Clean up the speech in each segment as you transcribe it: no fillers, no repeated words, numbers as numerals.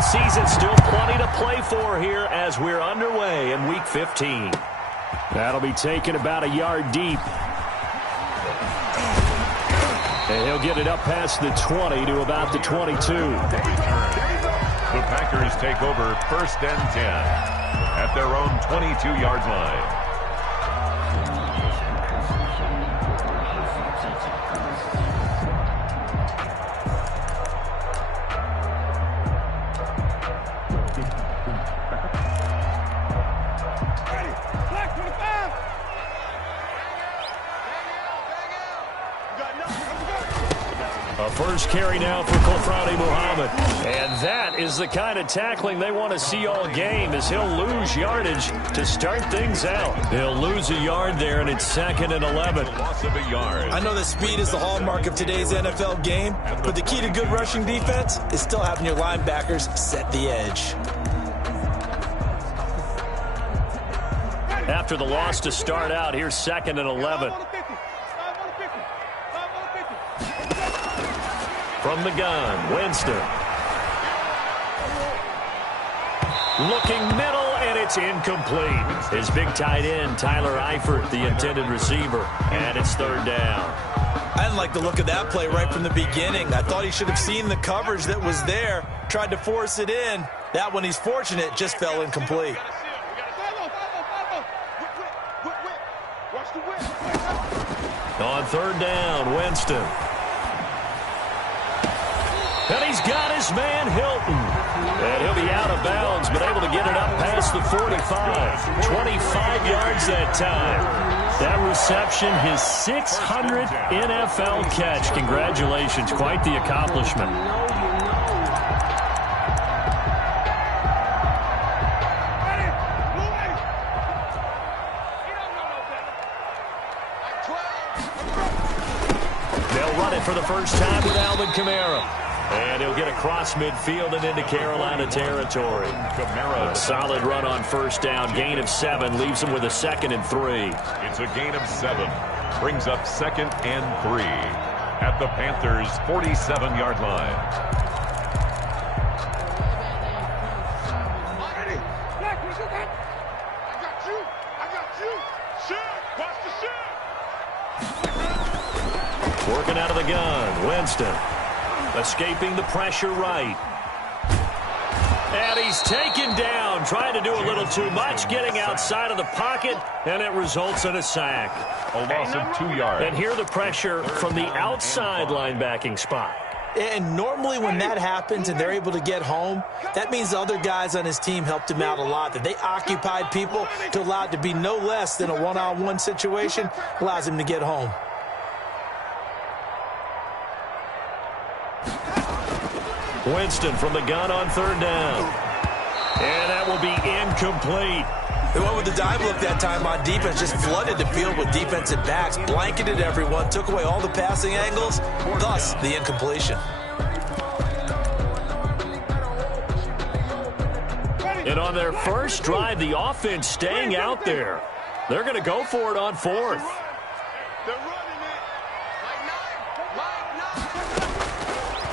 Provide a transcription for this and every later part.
the season. Still plenty to play for here as we're underway in Week 15. That'll be taken about a yard deep. And he'll get it up past the 20 to about the 22. The Packers take over 1st and 10 at their own 22-yard line. First carry now for Kofrani Muhammad. And that is the kind of tackling they want to see all game, as he'll lose yardage to start things out. He'll lose a yard there, and it's 2nd and 11. Loss of a yard. I know that speed is the hallmark of today's NFL game, but the key to good rushing defense is still having your linebackers set the edge. After the loss to start out, here's 2nd and 11. From the gun, Winston. Looking middle, and it's incomplete. His big tight end, Tyler Eifert, the intended receiver. And it's 3rd down. I didn't like the look of that play right from the beginning. I thought he should have seen the coverage that was there, tried to force it in. That one, he's fortunate, just fell incomplete. On 3rd down, Winston. And he's got his man, Hilton. And he'll be out of bounds, but able to get it up past the 45. 25 yards that time. That reception, his 600th NFL catch. Congratulations, quite the accomplishment. They'll run it for the first time with Alvin Kamara. And he'll get across midfield and into Carolina territory. A solid run on 1st down. Gain of 7 leaves him with a 2nd and 3. It's a gain of 7. Brings up 2nd and 3 at the Panthers' 47-yard line. Working out of the gun, Winston. Escaping the pressure right. And he's taken down, trying to do a little too much, getting outside of the pocket, and it results in a sack. A loss of 2 yards. And here the pressure from the outside linebacking spot. And normally when that happens and they're able to get home, that means the other guys on his team helped him out a lot, that they occupied people to allow it to be no less than a one-on-one situation, allows him to get home. Winston from the gun on 3rd down. And that will be incomplete. They went with the dime look that time on defense, just flooded the field with defensive backs, blanketed everyone, took away all the passing angles, thus the incompletion. And on their first drive, the offense staying out there. They're going to go for it on 4th.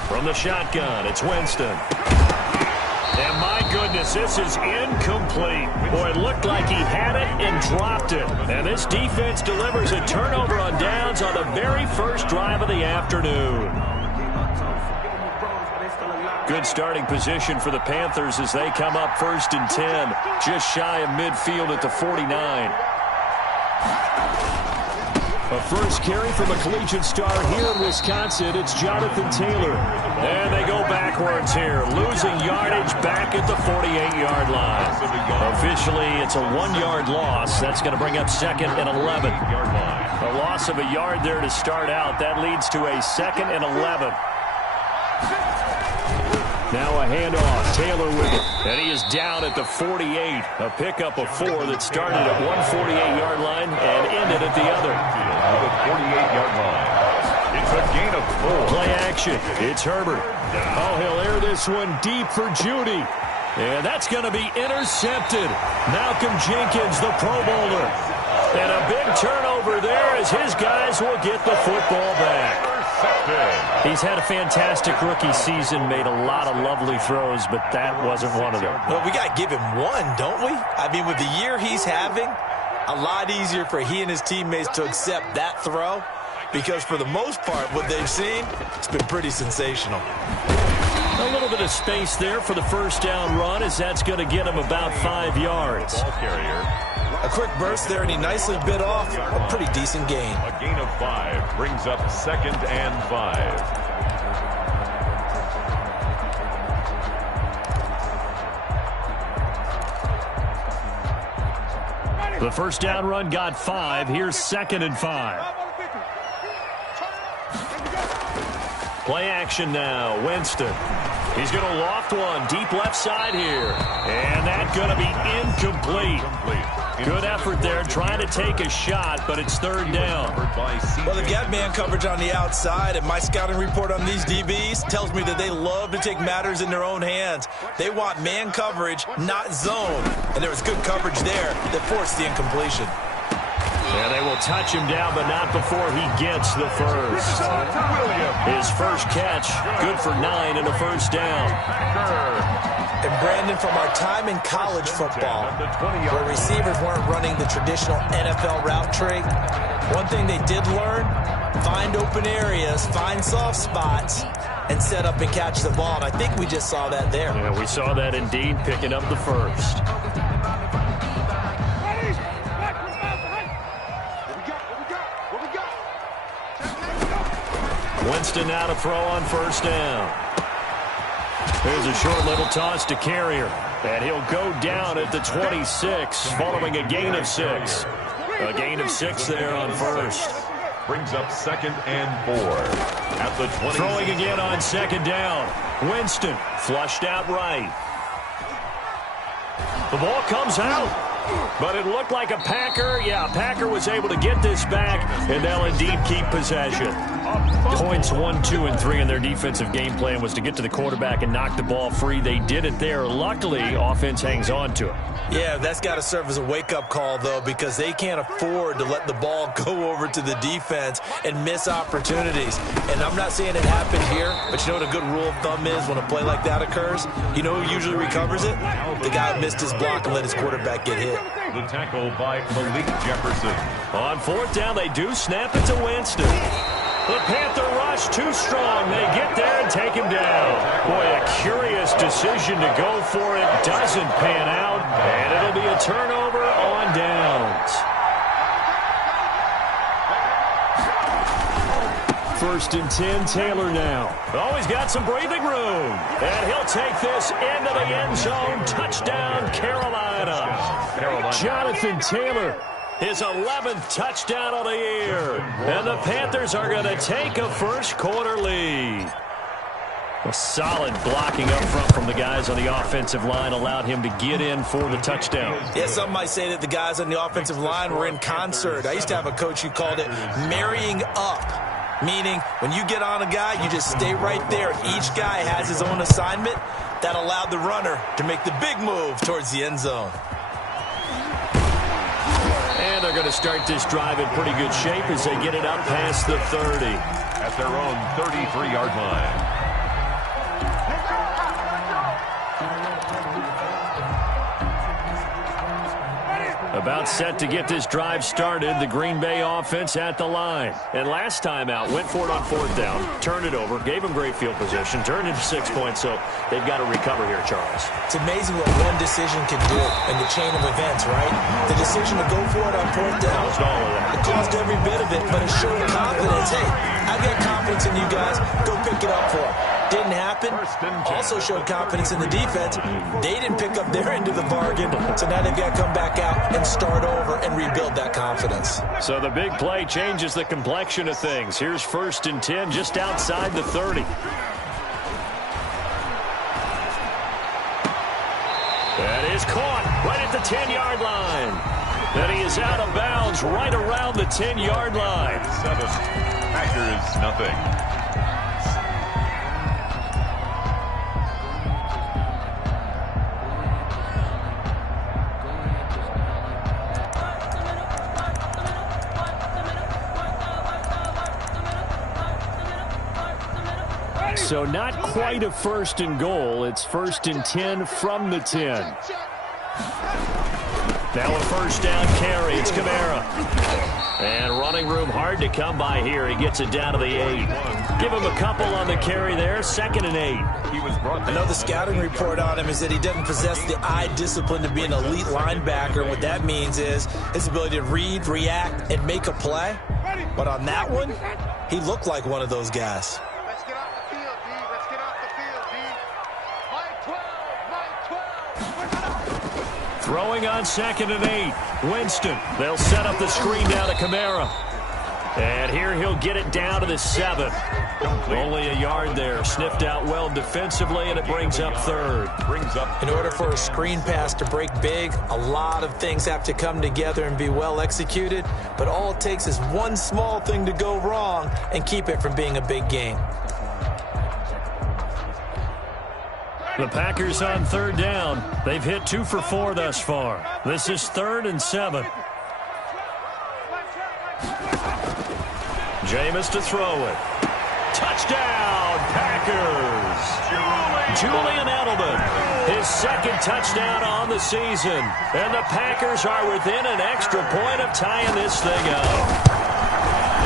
From the shotgun, it's Winston. And my goodness, this is incomplete. Boy, it looked like he had it and dropped it. And this defense delivers a turnover on downs on the very first drive of the afternoon. Good starting position for the Panthers as they come up 1st and 10, just shy of midfield at the 49. A first carry from a collegiate star here in Wisconsin. It's Jonathan Taylor. And they go backwards here, losing yardage back at the 48-yard line. Officially, it's a 1-yard loss. That's going to bring up 2nd and 11. A loss of a yard there to start out. That leads to a 2nd and 11. Now a handoff. Taylor with it. And he is down at the 48. A pickup of 4 that started at one 48-yard line and ended at the other. The 48-yard line. It's a gain of 4. Play action. It's Herbert. Oh, he'll air this one deep for Judy. And that's going to be intercepted. Malcolm Jenkins, the Pro Bowler. And a big turnover there as his guys will get the football back. Intercepted. He's had a fantastic rookie season, made a lot of lovely throws, but that wasn't one of them. Well, we got to give him one, don't we? I mean, with the year he's having, a lot easier for he and his teammates to accept that throw, because for the most part, what they've seen, it's been pretty sensational. A little bit of space there for the first down run, as that's going to get him about 5 yards. Ball carrier. A quick burst there, and he nicely bit off a pretty decent gain. A gain of 5 brings up 2nd and 5. The first down run got 5. Here's 2nd and 5. Play action now. Winston. He's going to loft one deep left side here. And that's going to be incomplete. Good effort there trying to take a shot, but it's 3rd down. Well, they've got man coverage on the outside, and my scouting report on these DBs tells me that they love to take matters in their own hands. They want man coverage, not zone. And there was good coverage there that forced the incompletion. Yeah, they will touch him down, but not before he gets the first. His first catch, good for 9 and a first down. And Brandon, from our time in college football, where receivers weren't running the traditional NFL route tree, one thing they did learn, find open areas, find soft spots, and set up and catch the ball. And I think we just saw that there. Yeah, we saw that indeed, picking up the first. Winston now to throw on first down. There's a short little toss to Carrier. And he'll go down at the 26, following a gain of 6. A gain of 6 there on first. Brings up 2nd and 4. At the 20. Throwing again on 2nd down. Winston flushed out right. The ball comes out. But it looked like a Packer. Yeah, Packer was able to get this back, and they'll indeed keep possession. Points 1, 2, and 3 in their defensive game plan was to get to the quarterback and knock the ball free. They did it there. Luckily, offense hangs on to it. Yeah, that's got to serve as a wake-up call, though, because they can't afford to let the ball go over to the defense and miss opportunities. And I'm not saying it happened here, but you know what a good rule of thumb is when a play like that occurs? You know who usually recovers it? The guy who missed his block and let his quarterback get hit. The tackle by Malik Jefferson. On 4th down, they do snap it to Winston. The Panther rush too strong. They get there and take him down. Boy, a curious decision to go for it. Doesn't pan out, and it'll be a turnover on downs. 1st and 10, Taylor now. Oh, he's got some breathing room. And he'll take this into the end zone. Touchdown, Carolina. Jonathan Taylor, his 11th touchdown of the year. And the Panthers are going to take a first quarter lead. A solid blocking up front from the guys on the offensive line allowed him to get in for the touchdown. Yeah, some might say that the guys on the offensive line were in concert. I used to have a coach who called it marrying up. Meaning, when you get on a guy, you just stay right there. Each guy has his own assignment. That allowed the runner to make the big move towards the end zone. And they're going to start this drive in pretty good shape as they get it up past the 30. At their own 33-yard line. About set to get this drive started. The Green Bay offense at the line. And last time out, went for it on 4th down, turned it over, gave them great field position, turned into 6 points, so they've got to recover here, Charles. It's amazing what one decision can do in the chain of events, right? The decision to go for it on 4th down. Caused all of that. It caused every bit of it, but it showed confidence. Hey, I've got confidence in you guys. Go pick it up for them. Didn't happen. Also showed confidence in the defense. They didn't pick up their end of the bargain, so now they've got to come back out and start over and rebuild that confidence. So the big play changes the complexion of things. Here's 1st and 10 just outside the 30. That is caught right at the 10-yard line. And he is out of bounds right around the 10-yard line. 7. Packers, nothing. So not quite a first and goal. It's first and 10 from the 10. Now a first down carry. It's Kamara. And running room hard to come by here. He gets it down to the 8. Give him a couple on the carry there. 2nd and 8. I know the scouting report on him is that he doesn't possess the eye discipline to be an elite linebacker. What that means is his ability to read, react, and make a play. But on that one, he looked like one of those guys. Let's get off the field, D. Let's get off the field, D. Line 12, line 12. Throwing on 2nd and 8. Winston. They'll set up the screen down to Kamara. And here he'll get it down to the 7. Only a yard there. Sniffed out well defensively, and it brings up 3rd. In order for a screen pass to break big, a lot of things have to come together and be well executed. But all it takes is one small thing to go wrong and keep it from being a big game. The Packers on 3rd down. They've hit 2 for 4 thus far. This is 3rd and 7. Jameis to throw it. Touchdown, Packers. Julian Edelman, his 2nd touchdown on the season. And the Packers are within an extra point of tying this thing up.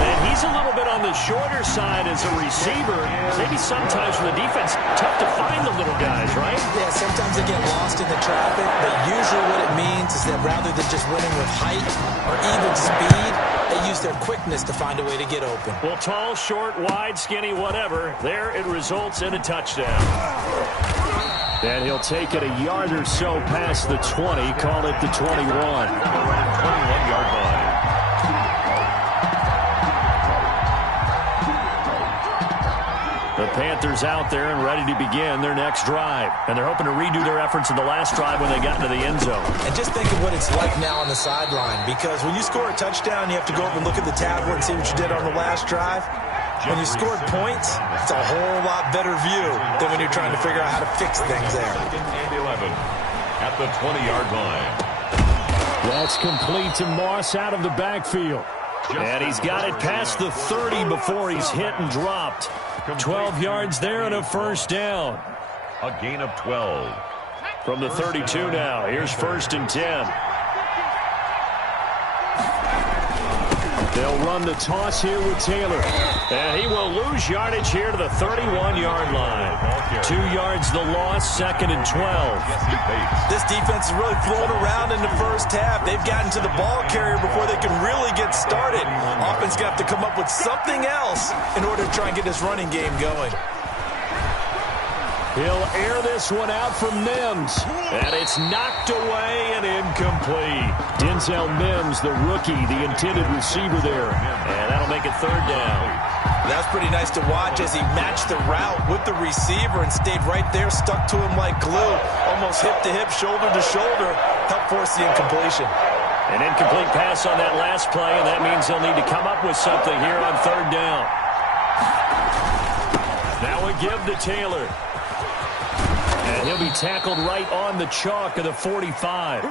And he's a little bit on the shorter side as a receiver. Maybe sometimes for the defense, tough to find the little guys, right? Yeah, sometimes they get lost in the traffic, but usually what it means is that rather than just winning with height or even speed, they use their quickness to find a way to get open. Well, tall, short, wide, skinny, whatever, there it results in a touchdown. And he'll take it a yard or so past the 20, call it the 21. 21-yard line. The Panthers out there and ready to begin their next drive. And they're hoping to redo their efforts in the last drive when they got into the end zone. And just think of what it's like now on the sideline, because when you score a touchdown, you have to go over and look at the tablet and see what you did on the last drive. When you scored points, it's a whole lot better view than when you're trying to figure out how to fix things there. And 11 at the 20-yard line. That's complete to Moss out of the backfield. And he's got it past the 30 before he's hit and dropped. 12 yards there and a first down. A gain of 12. From the 32 now. Here's 1st and 10. They'll run the toss here with Taylor. And he will lose yardage here to the 31-yard line. 2 yards the loss, 2nd and 12. This defense is really thrown around in the first half. They've gotten to the ball carrier before they can really get started. Offense going to have to come up with something else in order to try and get this running game going. He'll air this one out from Mims. And it's knocked away and incomplete. Denzel Mims, the rookie, the intended receiver there. And that'll make it 3rd down. That's pretty nice to watch as he matched the route with the receiver and stayed right there, stuck to him like glue. Almost hip to hip, shoulder to shoulder. Helped force the incompletion. An incomplete pass on that last play, and that means they'll need to come up with something here on 3rd down. Now we give to Taylor. And he'll be tackled right on the chalk of the 45.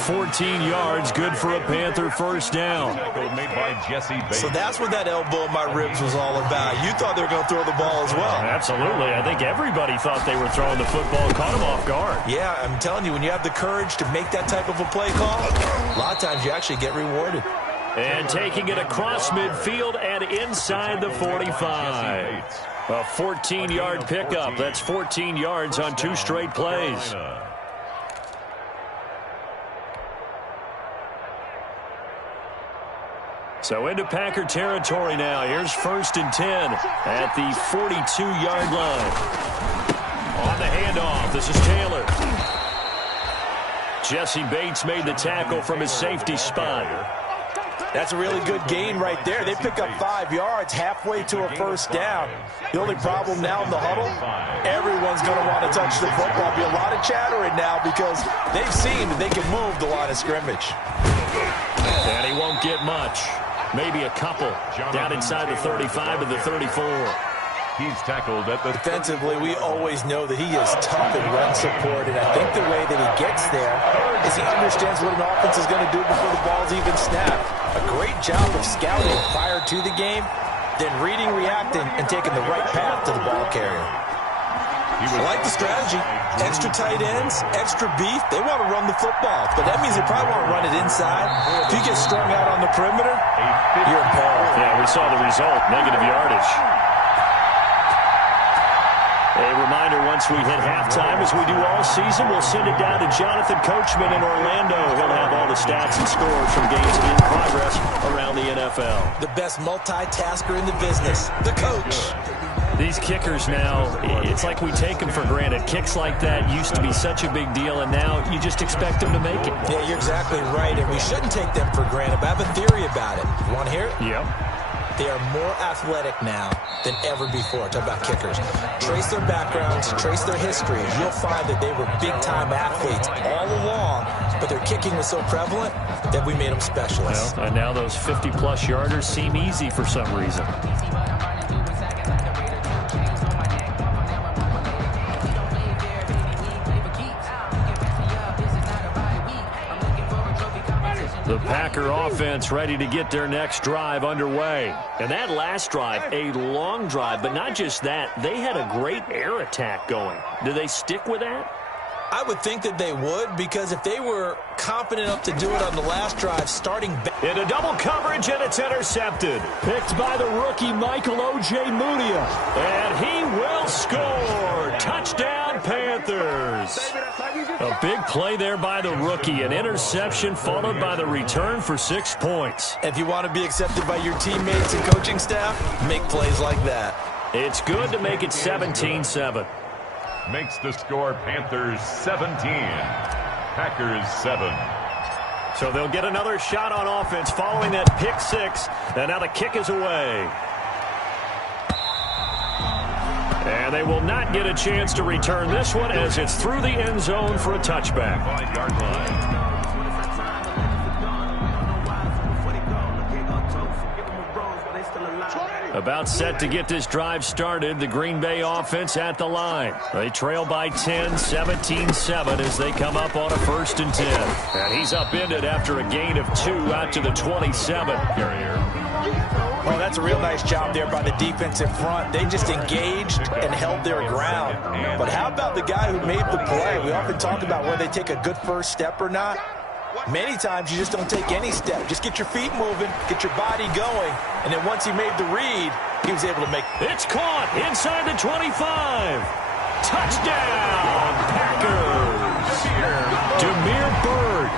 14 yards, good for a Panther first down. Made by Jesse Bates. So that's what that elbow in my ribs was all about. You thought they were going to throw the ball as well. Absolutely. I think everybody thought they were throwing the football, caught him off guard. Yeah, I'm telling you, when you have the courage to make that type of a play call, a lot of times you actually get rewarded. And taking it across midfield and inside the 45. A 14-yard pickup. That's 14 yards on 2 straight plays. So into Packer territory now. Here's 1st and 10 at the 42-yard line. On the handoff, this is Taylor. Jesse Bates made the tackle from his safety spot. That's a really good gain right there. They pick up 5 yards halfway to a first down. The only problem now in the huddle, everyone's going to want to touch the football. There'll be a lot of chattering now because they've seen that they can move the line of scrimmage. And he won't get much. Maybe a couple down inside the 35 to the 34. He's tackled at the defensively. We always know that he is tough in run support, and I think the way that he gets there is he understands what an offense is going to do before the ball's even snapped. A great job of scouting prior to the game, then reading, reacting, and taking the right path to the ball carrier. I like the strategy. Extra tight ends, extra beef. They want to run the football, but that means they probably want to run it inside. If you get strung out on the perimeter, you're in peril. Yeah, we saw the result, negative yardage. A reminder, once we hit halftime, as we do all season, we'll send it down to Jonathan Coachman in Orlando. He'll have all the stats and scores from games in progress around the NFL. The best multitasker in the business, the coach. These kickers now, it's like we take them for granted. Kicks like that used to be such a big deal, and now you just expect them to make it. Yeah, you're exactly right, and we shouldn't take them for granted, but I have a theory about it. You want to hear it? Yep. They are more athletic now than ever before. Talk about kickers. Trace their backgrounds, trace their history. You'll find that they were big-time athletes all along, but their kicking was so prevalent that we made them specialists. Well, and now those 50-plus yarders seem easy for some reason. The Packer offense ready to get their next drive underway. And that last drive, a long drive, but not just that. They had a great air attack going. Do they stick with that? I would think that they would, because if they were confident enough to do it on the last drive, starting back. Into double coverage, and it's intercepted. Picked by the rookie, Michael O.J. Mudia. And he will score. Touchdown, Panthers. A big play there by the rookie. An interception followed by the return for 6 points. If you want to be accepted by your teammates and coaching staff, make plays like that. It's good to make it 17-7. Makes the score Panthers 17, Packers 7. So they'll get another shot on offense following that pick six. And now the kick is away. And they will not get a chance to return this one as it's through the end zone for a touchback. 5-yard line. About set to get this drive started, the Green Bay offense at the line. They trail by 10, 17-7 as they come up on a 1st and 10. And he's upended after a gain of 2 out to the 27. Well, that's a real nice job there by the defensive front. They just engaged and held their ground. But how about the guy who made the play? We often talk about whether they take a good first step or not. Many times you just don't take any step. Just get your feet moving, get your body going, and then once he made the read, he was able to make it. It's caught inside the 25. Touchdown, Packers. Damiere Byrd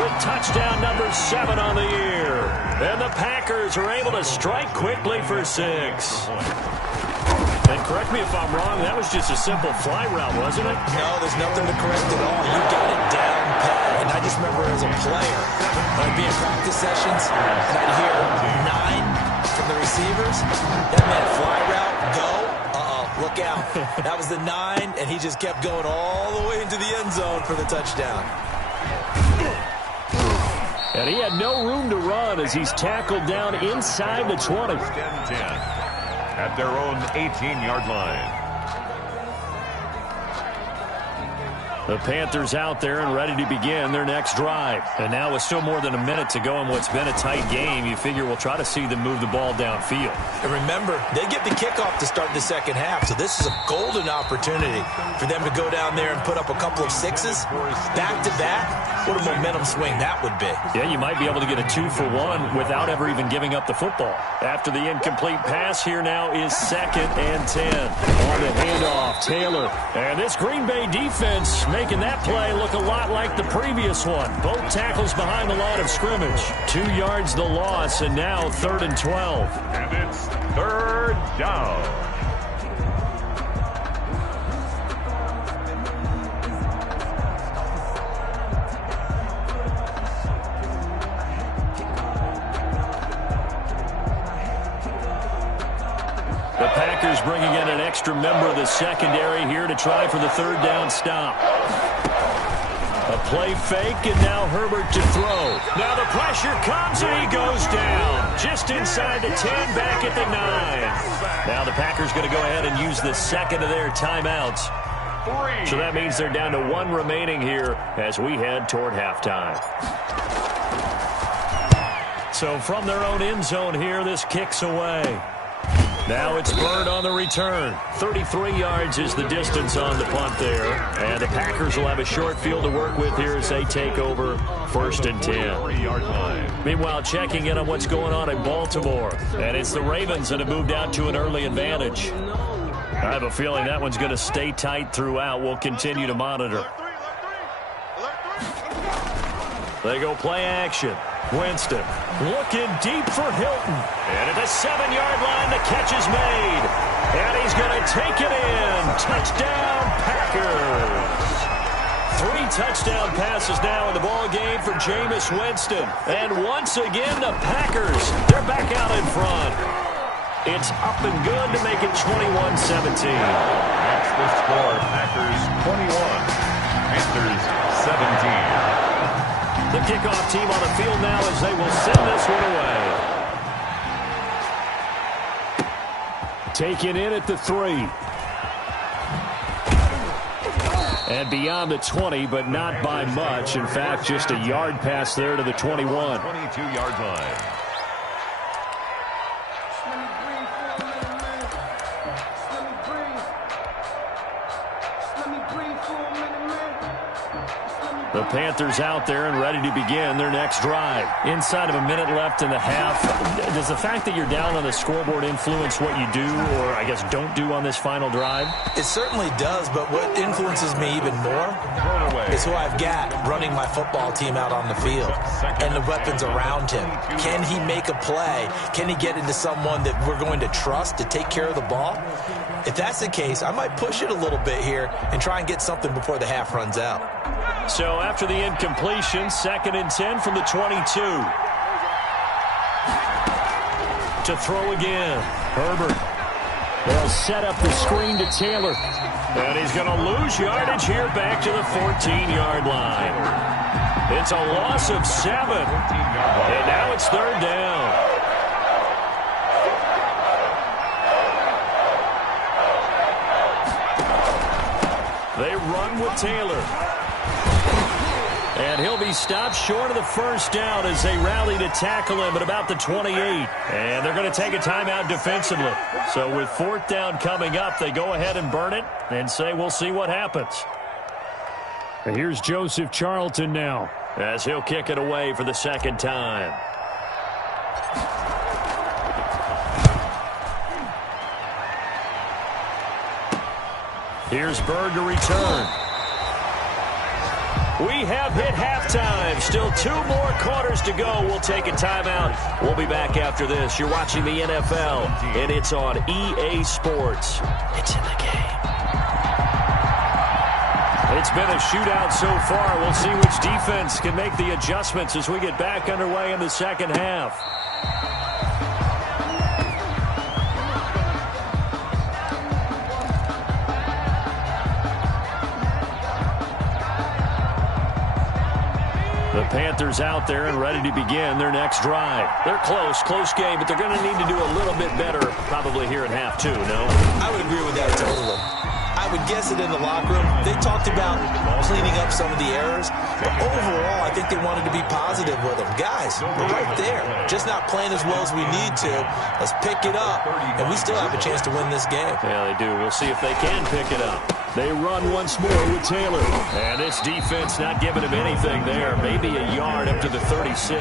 with touchdown number 7 on the year. And the Packers are able to strike quickly for 6. And correct me if I'm wrong, that was just a simple fly route, wasn't it? No, there's nothing to correct at all. You got it down pat. And I just remember as a player, I'd be in practice sessions, and I'd hear 9 from the receivers. That meant fly route, go. Look out. That was the 9, and he just kept going all the way into the end zone for the touchdown. And he had no room to run as he's tackled down inside the 20. 10 at their own 18-yard line. The Panthers out there and ready to begin their next drive. And now with still more than a minute to go in what's been a tight game, you figure we'll try to see them move the ball downfield. And remember, they get the kickoff to start the second half, so this is a golden opportunity for them to go down there and put up a couple of 6s back-to-back. What a momentum swing that would be. Yeah, you might be able to get a 2-for-1 without ever even giving up the football. After the incomplete pass, here now is 2nd and 10. On the handoff, Taylor. And this Green Bay defense making that play look a lot like the previous one. Both tackles behind the line of scrimmage. 2 yards the loss, and now 3rd and 12. And it's 3rd down. The Packers bringing in an extra member of the secondary here to try for the 3rd down stop. A play fake, and now Herbert to throw. Now the pressure comes, and he goes down. Just inside the 10, back at the 9. Now the Packers going to go ahead and use the 2nd of their timeouts. So that means they're down to 1 remaining here as we head toward halftime. So from their own end zone here, this kicks away. Now it's Bird on the return. 33 yards is the distance on the punt there. And the Packers will have a short field to work with here as they take over 1st and 10. 3-yard line. Meanwhile, checking in on what's going on in Baltimore. And it's the Ravens that have moved out to an early advantage. I have a feeling that one's going to stay tight throughout. We'll continue to monitor. They go play action. Winston looking deep for Hilton. And at the 7-yard line, the catch is made. And he's going to take it in. Touchdown, Packers. 3 touchdown passes now in the ball game for Jameis Winston. And once again, the Packers, they're back out in front. It's up and good to make it 21-17. That's the score. Packers 21. Panthers 17. The kickoff team on the field now as they will send this one away. Taken in at the 3. And beyond the 20, but not by much. In fact, just a yard pass there to the 21. 22-yard line. The Panthers out there and ready to begin their next drive. Inside of a minute left in the half, does the fact that you're down on the scoreboard influence what you do or, I guess, don't do on this final drive? It certainly does, but what influences me even more is who I've got running my football team out on the field and the weapons around him. Can he make a play? Can he get into someone that we're going to trust to take care of the ball? If that's the case, I might push it a little bit here and try and get something before the half runs out. So after the incompletion, 2nd and 10 from the 22. To throw again. Herbert. They'll set up the screen to Taylor. And he's going to lose yardage here back to the 14-yard line. It's a loss of 7. And now it's 3rd down. They run with Taylor. And he'll be stopped short of the 1st down as they rally to tackle him at about the 28. And they're going to take a timeout defensively. So with 4th down coming up, they go ahead and burn it and say we'll see what happens. And here's Joseph Charlton now as he'll kick it away for the 2nd time. Here's Bird to return. We have hit halftime. Still 2 more quarters to go. We'll take a timeout. We'll be back after this. You're watching the NFL, and it's on EA Sports. It's in the game. It's been a shootout so far. We'll see which defense can make the adjustments as we get back underway in the 2nd half. The Panthers out there and ready to begin their next drive. They're close game, but they're going to need to do a little bit better probably here in half 2, no? I would agree with that totally. I would guess it in the locker room. They talked about cleaning up some of the errors, but overall, I think they wanted to be positive with them. Guys, we're right there. Just not playing as well as we need to. Let's pick it up, and we still have a chance to win this game. Yeah, they do. We'll see if they can pick it up. They run once more with Taylor. And this defense not giving him anything there. Maybe a yard up to the 36.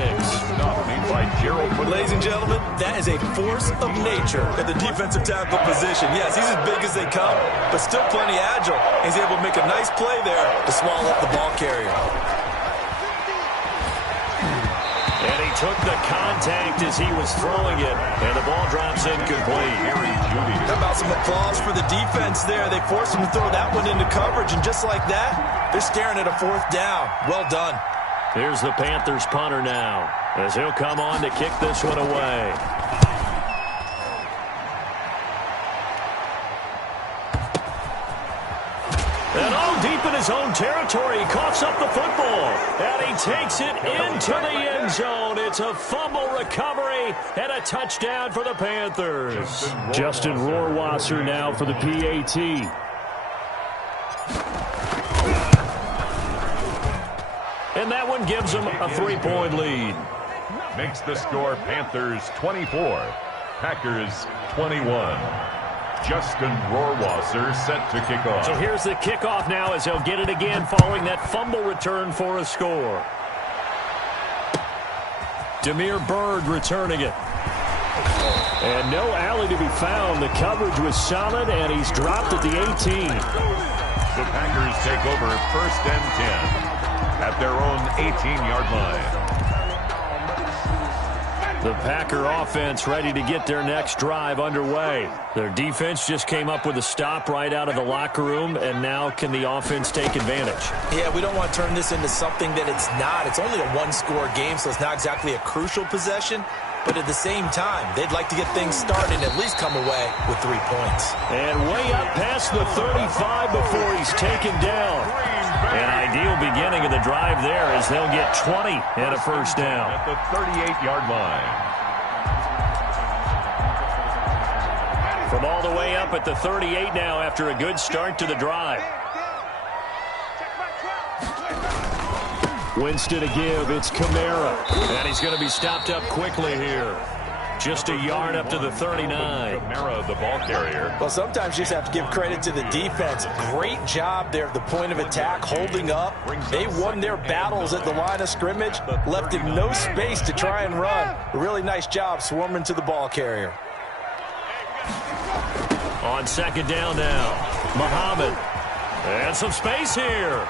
Ladies and gentlemen, that is a force of nature at the defensive tackle position. Yes, he's as big as they come, but still plenty agile. He's able to make a nice play there to swallow up the ball carrier. And he took the contact as he was throwing it, and the ball drops incomplete. How about some applause for the defense there? They forced him to throw that one into coverage, and just like that, they're staring at a 4th down. Well done. Here's the Panthers punter now, as he'll come on to kick this one away. And all deep in his own territory, he coughs up the football. And he takes it into the end zone. It's a fumble recovery and a touchdown for the Panthers. Justin Rohrwasser now for the PAT. And that one gives them a 3-point lead. Makes the score Panthers 24, Packers 21. Justin Rohrwasser set to kick off. So here's the kickoff now as he'll get it again following that fumble return for a score. Demir Bird returning it. And no alley to be found. The coverage was solid, and he's dropped at the 18. The Packers take over 1st and 10 at their own 18-yard line. The Packer offense ready to get their next drive underway. Their defense just came up with a stop right out of the locker room, and now can the offense take advantage? Yeah, we don't want to turn this into something that it's not. It's only a one-score game, so it's not exactly a crucial possession. But at the same time, they'd like to get things started and at least come away with 3 points. And way up past the 35 before he's taken down. An ideal beginning of the drive there as they'll get 20 and a first down. At the 38-yard line. From all the way up at the 38 now after a good start to the drive. Winston to give. It's Kamara. And he's going to be stopped up quickly here. Just a yard up to the 39. Kamara, the ball carrier. Well, sometimes you just have to give credit to the defense. Great job there at the point of attack, holding up. They won their battles at the line of scrimmage, left him no space to try and run. A really nice job swarming to the ball carrier. On 2nd down now, Muhammad. And some space here.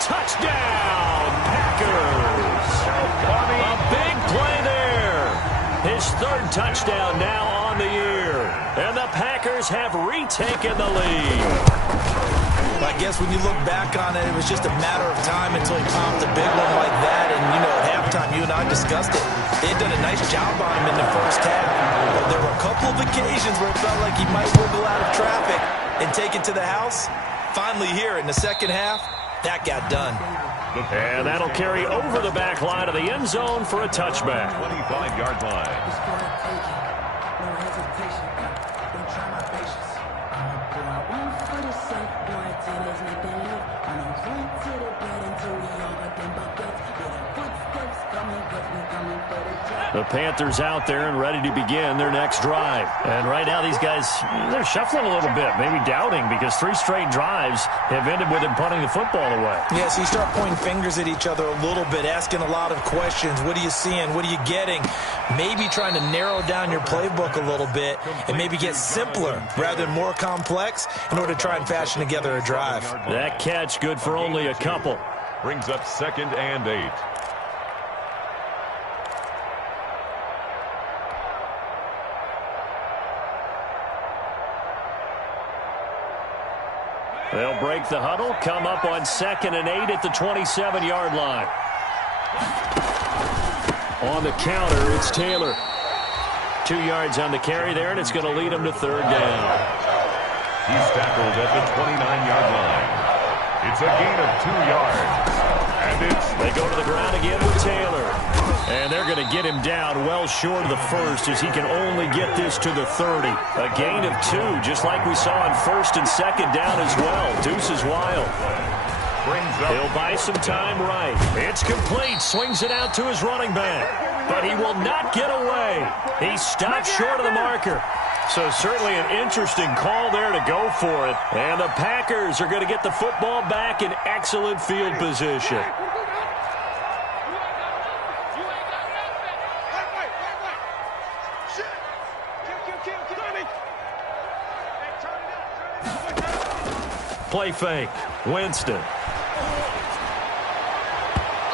Touchdown, Packers. A big play there. His 3rd touchdown now on the year. And the Packers have retaken the lead. I guess when you look back on it, it was just a matter of time until he popped a big one like that. And, you know, at halftime, you and I discussed it. They had done a nice job on him in the first half. But there were a couple of occasions where it felt like he might wiggle out of traffic and take it to the house. Finally here in the second half, that got done. And that'll carry over the back line of the end zone for a touchback. 25-yard line. The Panthers out there and ready to begin their next drive. And right now these guys, they're shuffling a little bit, maybe doubting, because 3 straight drives have ended with them punting the football away. Yeah, so you start pointing fingers at each other a little bit, asking a lot of questions. What are you seeing? What are you getting? Maybe trying to narrow down your playbook a little bit and maybe get simpler rather than more complex in order to try and fashion together a drive. That catch good for only a couple. Brings up 2nd and 8. They'll break the huddle, come up on 2nd and 8 at the 27-yard line. On the counter, it's Taylor. 2 yards on the carry there, and it's going to lead him to 3rd down. He's tackled at the 29-yard line. It's a gain of 2 yards. And they go to the ground again with Taylor. And they're going to get him down well short of the first as he can only get this to the 30. A gain of 2, just like we saw on 1st and 2nd down as well. Deuce is wild. He'll buy some time right. It's complete. Swings it out to his running back. But he will not get away. He stopped short of the marker. So certainly an interesting call there to go for it. And the Packers are going to get the football back in excellent field position. Play fake. Winston.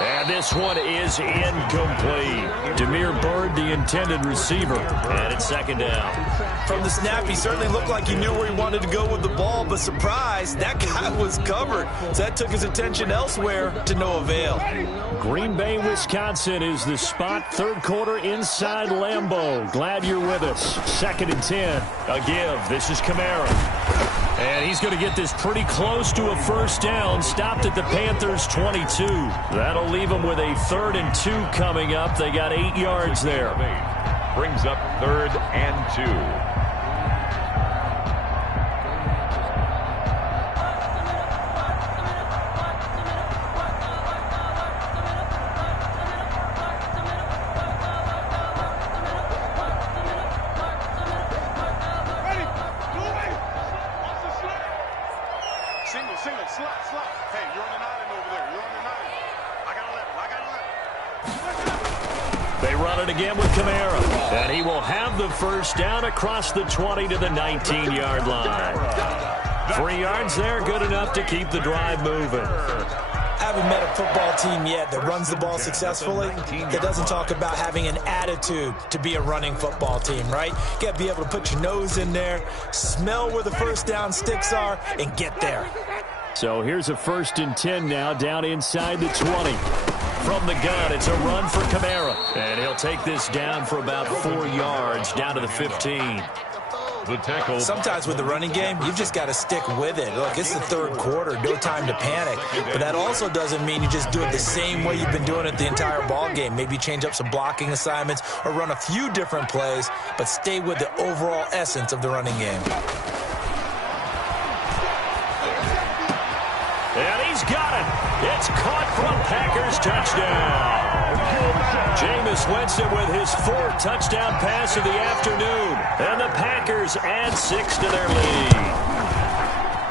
And this one is incomplete. Demir Bird, the intended receiver. And it's 2nd down. From the snap, he certainly looked like he knew where he wanted to go with the ball, but surprise, that guy was covered. So that took his attention elsewhere to no avail. Green Bay, Wisconsin is the spot. 3rd quarter inside Lambeau. Glad you're with us. 2nd and 10. A give. This is Kamara. And he's going to get this pretty close to a first down. Stopped at the Panthers' 22. That'll leave them with a 3rd and 2 coming up. They got 8 yards there. Brings up 3rd and 2. Single, slot. Hey, you're on the 9 over there. You're on the 9. I got 11. They run it again with Kamara. And he will have the first down across the 20 to the 19-yard line. 3 yards there, good enough to keep the drive moving. I haven't met a football team yet that runs the ball successfully that doesn't talk about having an attitude to be a running football team, right? You got to be able to put your nose in there, smell where the first down sticks are, and get there. So here's a 1st and 10 now, down inside the 20. From the gun, it's a run for Kamara. And he'll take this down for about 4 yards, down to the 15. The tackle. Sometimes with the running game, you've just got to stick with it. Look, it's the 3rd quarter, no time to panic. But that also doesn't mean you just do it the same way you've been doing it the entire ball game. Maybe change up some blocking assignments or run a few different plays, but stay with the overall essence of the running game. And he's got it. It's caught for a Packers touchdown. Jameis Winston with his 4th touchdown pass of the afternoon. And the Packers add 6 to their lead.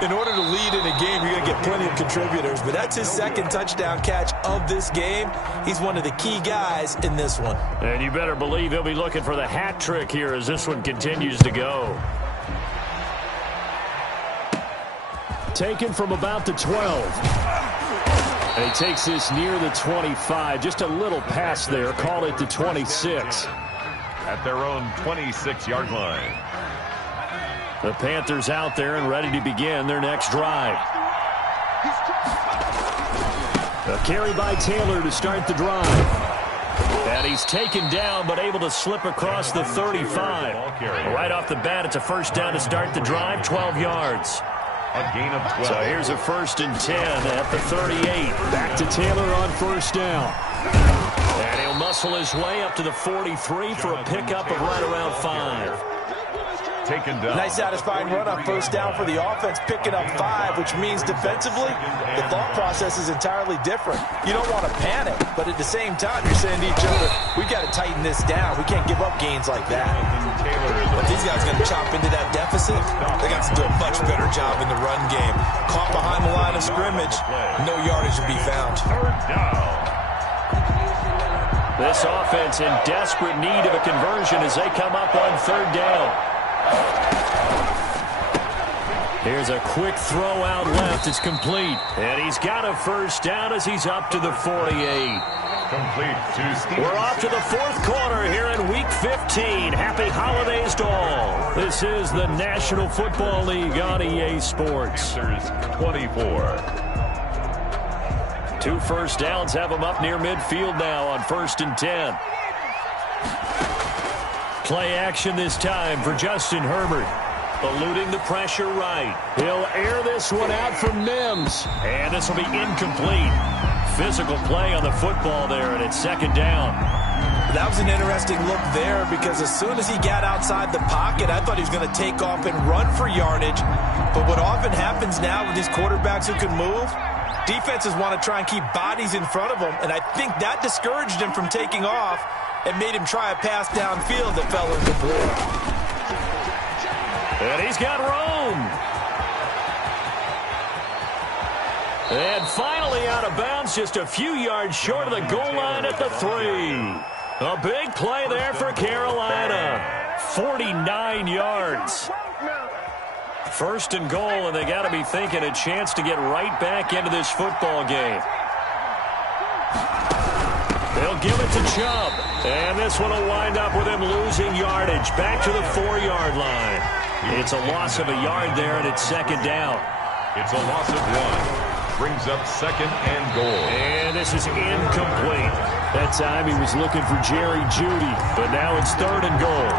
In order to lead in a game, you're going to get plenty of contributors, but that's his 2nd touchdown catch of this game. He's one of the key guys in this one. And you better believe he'll be looking for the hat trick here as this one continues to go. Taken from about the 12. And he takes this near the 25. Just a little pass there. Call it the 26. At their own 26-yard line. The Panthers out there and ready to begin their next drive. A carry by Taylor to start the drive. And he's taken down but able to slip across the 35. Right off the bat, it's a 1st down to start the drive, 12 yards. A gain of 12. So here's a 1st and 10 at the 38. Back to Taylor on 1st down. And he'll muscle his way up to the 43 for a pickup of right around 5. Taken down. Nice satisfying run on 1st down for the offense, picking up 5, which means defensively, the thought process is entirely different. You don't want to panic, but at the same time, you're saying to each other, we got to tighten this down. We can't give up gains like that. But these guys are going to chop into that deficit. They got to do a much better job in the run game. Caught behind the line of scrimmage, no yardage will be found. 3rd down. This offense in desperate need of a conversion as they come up on 3rd down. Here's a quick throw out left. It's complete. And he's got a 1st down as he's up to the 48. Complete to Steve. We're off to the 4th quarter here in Week 15. Happy holidays to all. This is the National Football League on EA Sports. Panthers 24. 2 1st downs have them up near midfield now on 1st and 10. Play action this time for Justin Herbert. Eluding the pressure right. He'll air this one out for Mims. And this will be incomplete. Physical play on the football there, and it's 2nd down. That was an interesting look there because as soon as he got outside the pocket, I thought he was going to take off and run for yardage. But what often happens now with these quarterbacks who can move, defenses want to try and keep bodies in front of them, and I think that discouraged him from taking off and made him try a pass downfield that fell incomplete. And he's got room. And finally out of bounds, just a few yards short of the goal line at the 3. A big play there for Carolina. 49 yards. 1st and goal, and they got to be thinking a chance to get right back into this football game. They'll give it to Chubb. And this one will wind up with him losing yardage. Back to the 4-yard line. It's a loss of a yard there, and it's 2nd down. It's a loss of 1. Brings up 2nd and goal. And this is incomplete. That time he was looking for Jerry Jeudy, but now it's 3rd and goal.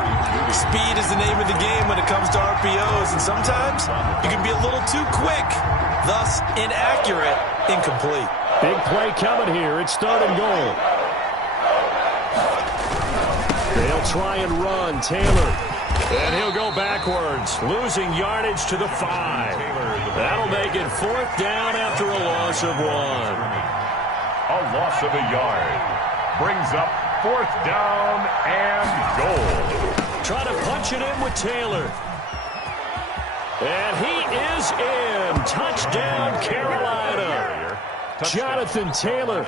Speed is the name of the game when it comes to RPOs, and sometimes you can be a little too quick, thus inaccurate, incomplete. Big play coming here. It's 3rd and goal. They'll try and run. Taylor. And he'll go backwards, losing yardage to the 5. That'll make it 4th down after a loss of 1. A loss of a yard. Brings up 4th down and goal. Trying to punch it in with Taylor. And he is in. Touchdown, Carolina. Jonathan Taylor,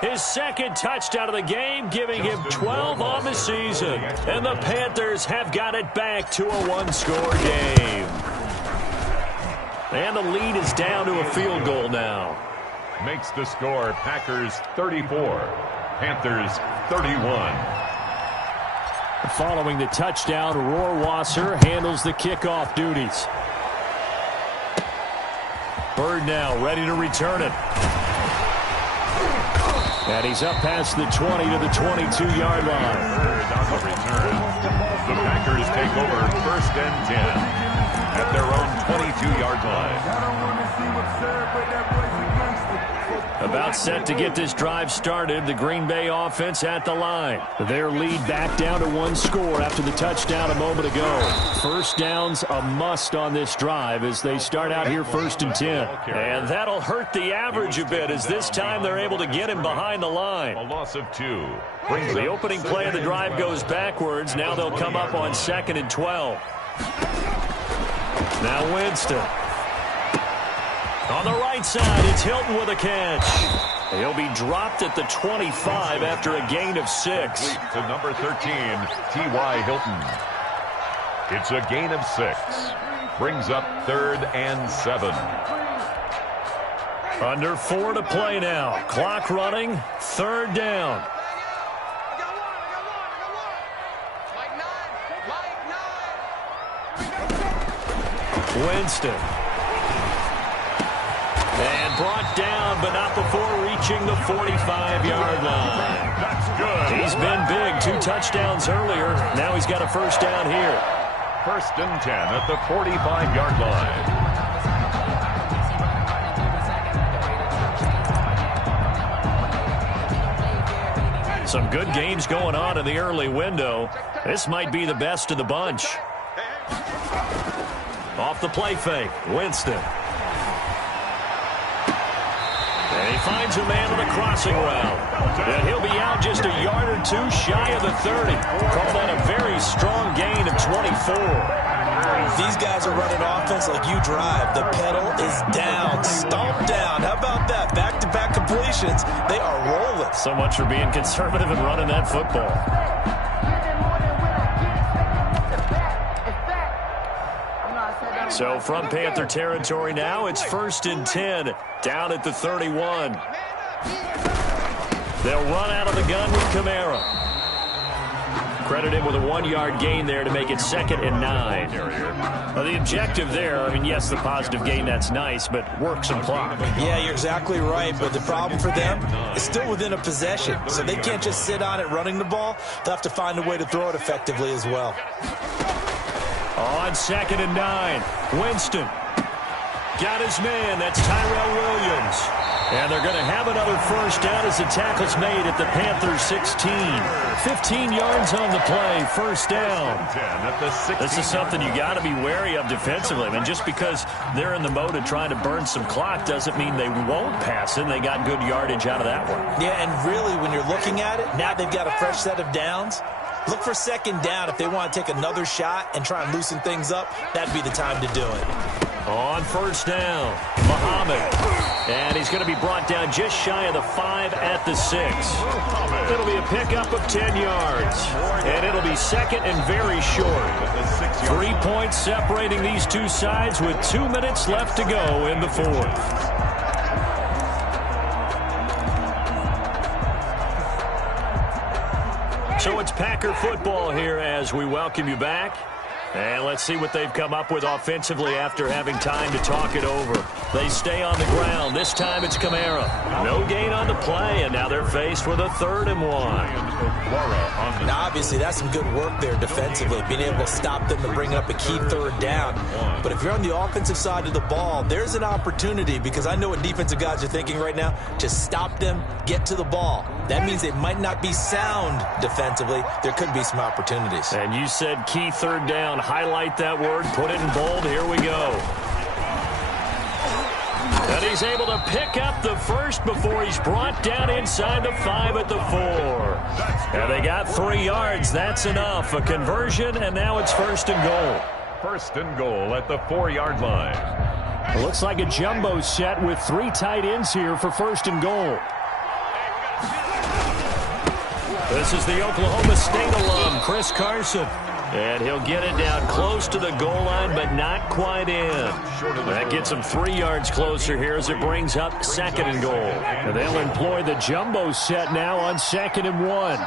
his second touchdown of the game, giving him 12 on the season. And the Panthers have got it back to a one-score game. And the lead is down to a field goal now. Makes the score Packers 34, Panthers 31. Following the touchdown, Rohrwasser handles the kickoff duties. Bird now ready to return it. And he's up past the 20 to the 22-yard line. Bird on the return. The Packers take over 1st and 10 at their own 22-yard line. About set to get this drive started, the Green Bay offense at the line. Their lead back down to one score after the touchdown a moment ago. First down's a must on this drive as they start out here 1st and 10. And that'll hurt the average a bit as this time they're able to get him behind the line. A loss of 2. The opening play of the drive goes backwards. Now they'll come up on 2nd and 12. Now Winston. On the right side, it's Hilton with a catch. He'll be dropped at the 25 after a gain of 6. To number 13, T.Y. Hilton. It's a gain of 6. Brings up 3rd and 7. Under 4 to play now. Clock running. 3rd down. Winston. And brought down, but not before reaching the 45-yard line. That's good. He's been big. 2 touchdowns earlier. Now he's got a first down here. 1st and 10 at the 45-yard line. Some good games going on in the early window. This might be the best of the bunch. Off the play fake, Winston. And he finds a man on the crossing route. And he'll be out just a yard or 2 shy of the 30. Call that a very strong gain of 24. These guys are running offense like you drive. The pedal is down, stomped down. How about that? Back-to-back completions. They are rolling. So much for being conservative and running that football. So from Panther territory now, it's 1st and 10, down at the 31. They'll run out of the gun with Kamara. Credit him with a 1-yard gain there to make it 2nd and 9. Well, the objective there, I mean, yes, the positive gain, that's nice, but work some clock. Yeah, you're exactly right, but the problem for them is still within a possession, so they can't just sit on it running the ball. They'll have to find a way to throw it effectively as well. On 2nd and 9, Winston got his man. That's Tyrell Williams. And they're going to have another first down as the tackle's made at the Panthers 16. 15 yards on the play, first down. This is something you got to be wary of defensively. I mean, just because they're in the mode of trying to burn some clock doesn't mean they won't pass it. They got good yardage out of that one. Yeah, and really, when you're looking at it, now they've got a fresh set of downs. Look for 2nd down. If they want to take another shot and try and loosen things up, that'd be the time to do it. On first down, Muhammad. And he's going to be brought down just shy of the 5 at the 6. It'll be a pickup of 10 yards. And it'll be 2nd and very short. 3 points separating these two sides with 2 minutes left to go in the 4th. So it's Packer football here as we welcome you back. And let's see what they've come up with offensively after having time to talk it over. They stay on the ground. This time it's Kamara. No gain on the play, and now they're faced with a 3rd and 1. Now, obviously, that's some good work there defensively, being able to stop them and bring up a key 3rd down. But if you're on the offensive side of the ball, there's an opportunity, because I know what defensive guys are thinking right now. Just stop them, get to the ball. That means they might not be sound defensively. There could be some opportunities. And you said key 3rd down. Highlight that word, put it in bold. Here we go. And he's able to pick up the first before he's brought down inside the 5 at the 4. And they got 3 yards. That's enough. A conversion, and now it's 1st and goal. First and goal at the 4-yard line. It looks like a jumbo set with 3 tight ends here for first and goal. This is the Oklahoma State alum, Chris Carson. And he'll get it down close to the goal line, but not quite in. That gets him 3 yards closer here as it brings up second and goal. And they'll employ the jumbo set now on 2nd and 1.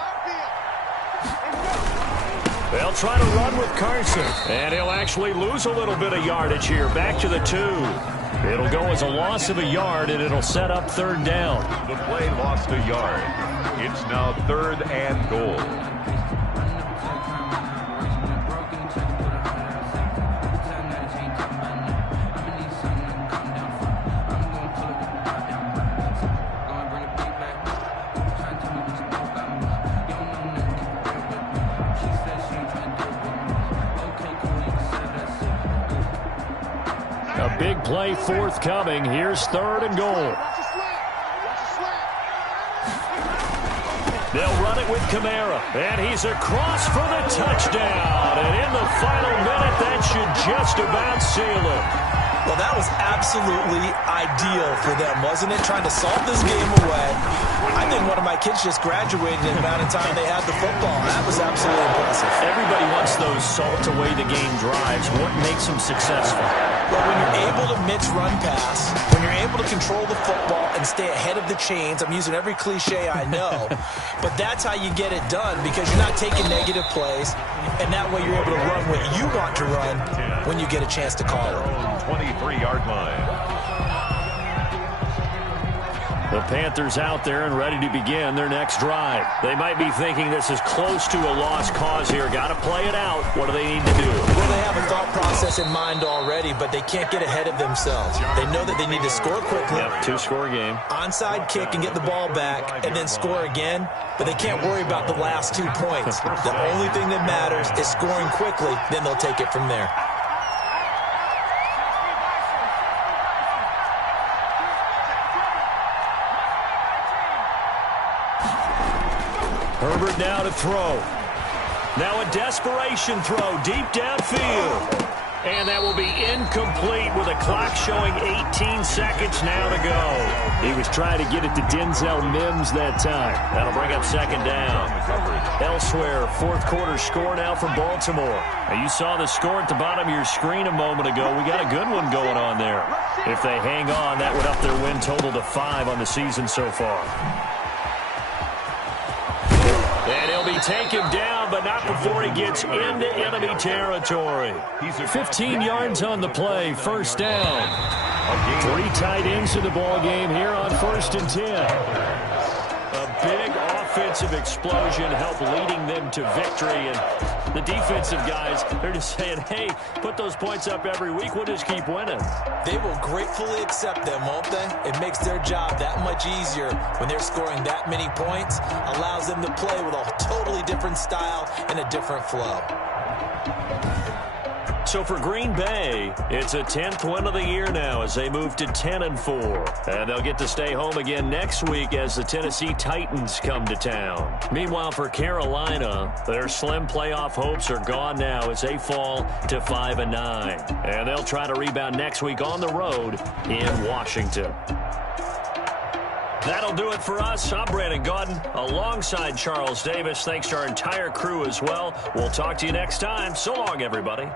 They'll try to run with Carson. And he'll actually lose a little bit of yardage here. Back to the 2. It'll go as a loss of a yard, and it'll set up 3rd down. The play lost a yard. It's now 3rd and goal. A big play forthcoming. Here's 3rd and goal. They'll run it with Kamara, and he's across for the touchdown. And in the final minute, that should just about seal it. Well, that was absolutely ideal for them, wasn't it? Trying to solve this game away. I think one of my kids just graduated in the amount of time they had the football. That was absolutely impressive. Everybody wants those salt-away-the-game drives. What makes them successful? Well, when you're able to mix run pass, when you're able to control the football and stay ahead of the chains, I'm using every cliche I know, but that's how you get it done because you're not taking negative plays, and that way you're able to run what you want to run when you get a chance to call it. 23-yard line. The Panthers out there and ready to begin their next drive. They might be thinking this is close to a lost cause here. Got to play it out. What do they need to do? Well, they have a thought process in mind already, but they can't get ahead of themselves. They know that they need to score quickly. Yep, 2-score game. Onside kick and get the ball back and then score again, but they can't worry about the last 2 points. The only thing that matters is scoring quickly, then they'll take it from there. Herbert now to throw. Now a desperation throw deep downfield. And that will be incomplete with a clock showing 18 seconds now to go. He was trying to get it to Denzel Mims that time. That'll bring up 2nd down. Elsewhere, 4th quarter score now for Baltimore. Now you saw the score at the bottom of your screen a moment ago. We got a good one going on there. If they hang on, that would up their win total to 5 on the season so far. And he'll be taken down, but not before he gets into enemy territory. 15 yards on the play, 1st down. 3 tight ends to the ball game here on 1st and 10. A big offensive explosion helped leading them to victory. And the defensive guys, they're just saying, hey, put those points up every week. We'll just keep winning. They will gratefully accept them, won't they? It makes their job that much easier when they're scoring that many points. Allows them to play with a totally different style and a different flow. So for Green Bay, it's a 10th win of the year now as they move to 10-4. And they'll get to stay home again next week as the Tennessee Titans come to town. Meanwhile, for Carolina, their slim playoff hopes are gone now as they fall to 5-9. And they'll try to rebound next week on the road in Washington. That'll do it for us. I'm Brandon Gaudin alongside Charles Davis. Thanks to our entire crew as well. We'll talk to you next time. So long, everybody.